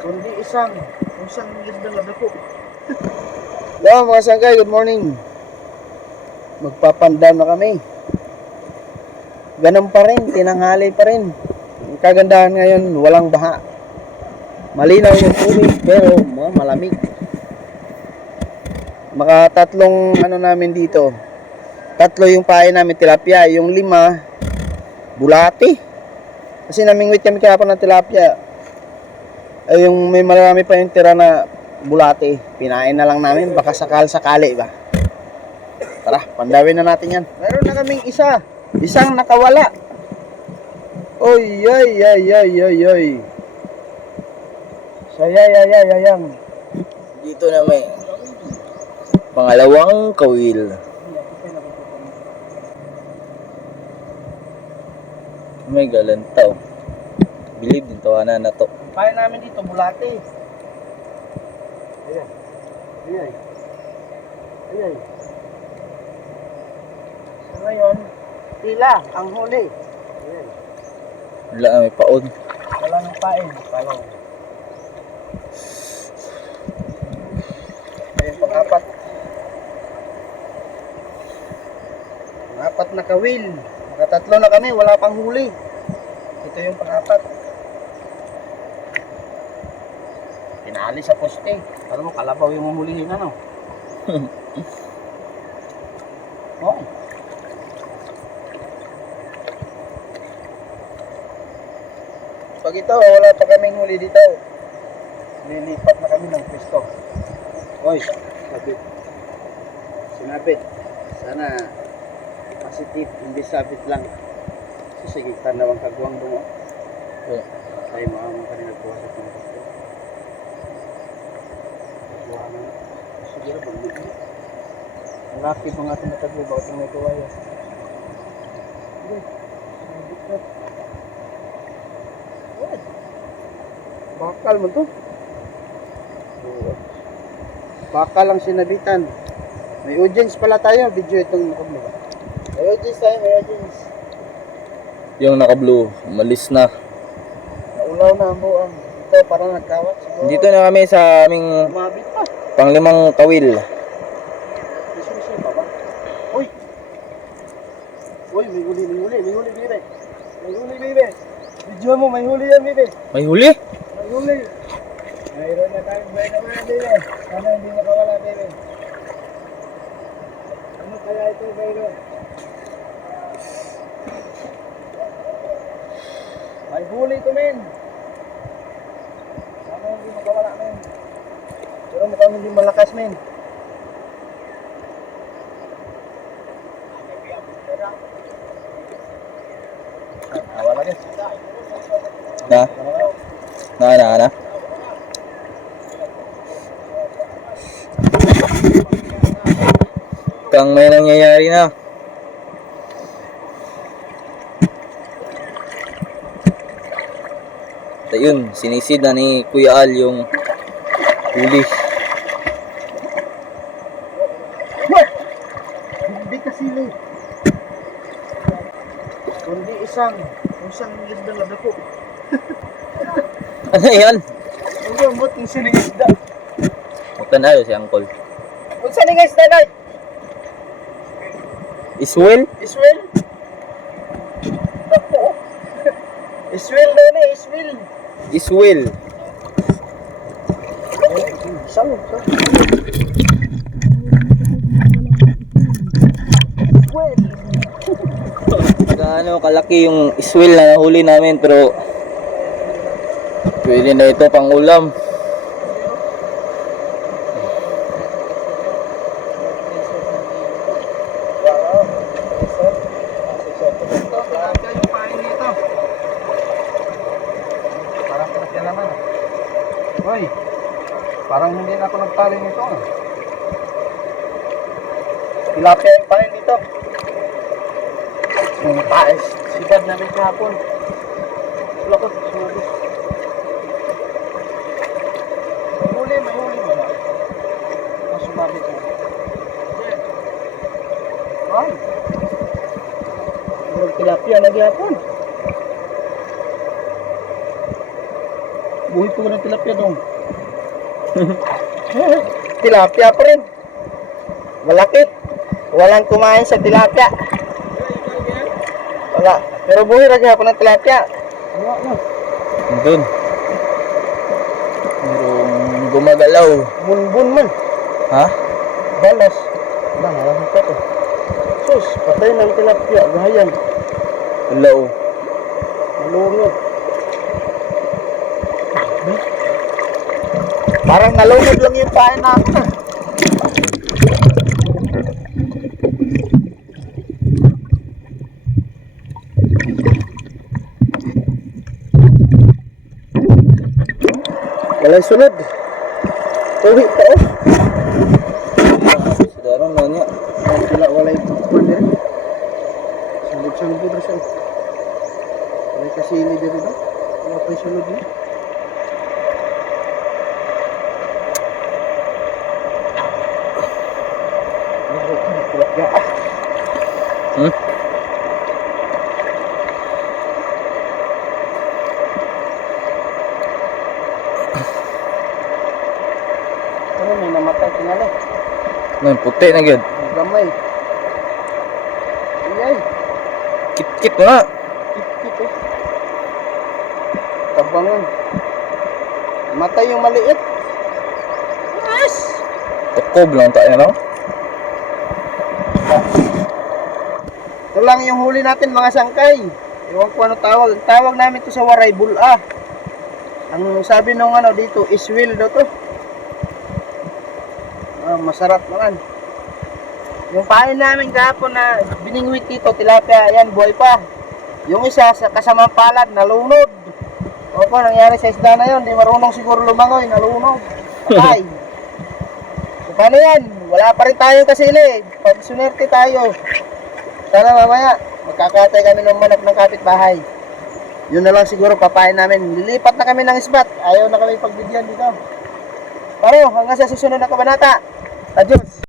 Kundi isang isda na dako. Hello mga sangkay, good morning. Magpapandan na kami. Ganun pa rin, tinanghali pa rin. Ang kagandahan ngayon, walang baha. Malinaw yung tubig, pero malamig. Makatatlong namin dito. Tatlo yung pain namin tilapia, yung 5 bulati. Kasi namingwit kami kahapon ng tilapia. Ay yung may marami pa yung tira na bulati. Pinain na lang namin, baka sakali ba. Tara, pandawin na natin yan. Meron na kaming isang nakawala. Oy, ay, ay, ay, ay, ay. Sayayayayayang. Dito na may pangalawang kawil. May galantaw. Bilib din tawanan na to. Pain namin dito, bulati. Ayan. Ayan. Ayan. So ngayon, tila ang huli. Ayan. Wala may paon. Wala nang pain. Palong. Ayan, pang-apat. Pang-apat na kawil. Nakatatlo na kami, wala pang huli. Ito yung pang-apat. Pinali sa poste. Alam mo, kalabaw yung mumulihin, ano? Oh. Pag ito, wala pa kaming huli dito. Lilipat na kami ng pwesto. Oy, sabit. Sinabit. Sana positive, hindi sabit lang. Sige, tanawang kagwang mo. Okay. Ay, maamang ka rin nagkuha sa pwesto. Nagkuha na. Siguro, balik na. Ang laki pa nga itong natagbo, bakit yung may kawaya? Sige, sabit na. Bakal mo to. Bakal lang sinabitan. May audience pala tayo. Video itong nakablo. May audience tayo, may audience. Yung naka-blue, umalis na. Naulaw na ang buang. Ito parang nagkawat siguro. Dito na kami sa aming Umabit pa. panglimang kawil. Isusi pa ba? Uy! Uy, may huli, may huli, may huli, bebe. May huli, bebe. Video mo, may huli yan, bebe. May huli? May huli. Mayroon na tayong buhay naman, bebe. Sana hindi nakawala, bebe. Ano kaya ito, bebe? May huli ito, men. Sana hindi makawala, men. Pero mukhang hindi malakas, men. Nawala, guys. Na. Kang may nangyayari na. At yun, sinisid na ni Kuya Al yung huli. Hindi kasili. Kundi isang isda na dako. Ano yan? Ang gamot yung siling isda. Bukan ayo si Angkol. Kung siling isda na? Iswell? Iswil? Dako. Iswil na ni, iswil. Iswell. Saan? Gaano kalaki yung iswell na nahuli namin, pero pwede na ito pang ulam. Hoy, parang hindi na ako nagtali nito. Tilapia yung pain dito. Yung paes, sigad namin kahapon. Lakot, sumabit. May huli mo ba? Masumabit mo. Ay, tilapia na gihapon. Buhay po ng tilapia dong. Tilapia pa rin. Malaki. Walang kumain sa tilapia. Wala. Pero buhay lagi ako ng tilapia. Doon. Merong gumagalaw. Bunbun man. Ha? Balas. Bang, alam ko to. Sus, patay ng tilapia. Gahayan. Wala oh. Nalungod. Parang nalungod lang yung pain natin. Walang sunod. Tuwi pa oh. Sadarong na niya. Wala, wala yung kuwan din. Sangod na siya. Wala kasili din ba? Wala pa yung sunod niya. Hmm? Ano may namatay tingali? May puti na gud. Ang gamay. Iyay. Kit-kit mo na. Kit-kit oh. Tabangan. Matay yung maliit. Yes! Tukob lang tayo no? Ito lang yung huli natin mga sangkay. Ewan ko ano tawag. Ang tawag namin to sa waray, bula. Ang sabi nung ano dito, iswil daw to. Masarap naman. Yung pain namin kahapon na biningwit dito, tilapia, ayan, buhay pa. Yung isa sa kasamang palad, nalunod. Opo, nangyari sa isda na yun, di marunong siguro lumangoy, nalunod. Patay. So, paano yan? Wala pa rin tayong kasili. Pag sunerte tayo, sana mamaya, magkakatay kami ng manok ng kapitbahay. Yun na lang siguro papain namin. Lilipat na kami ng isbat. Ayaw na kami pagbigyan dito. Paro, hanggang sa susunod na kabanata. Adios.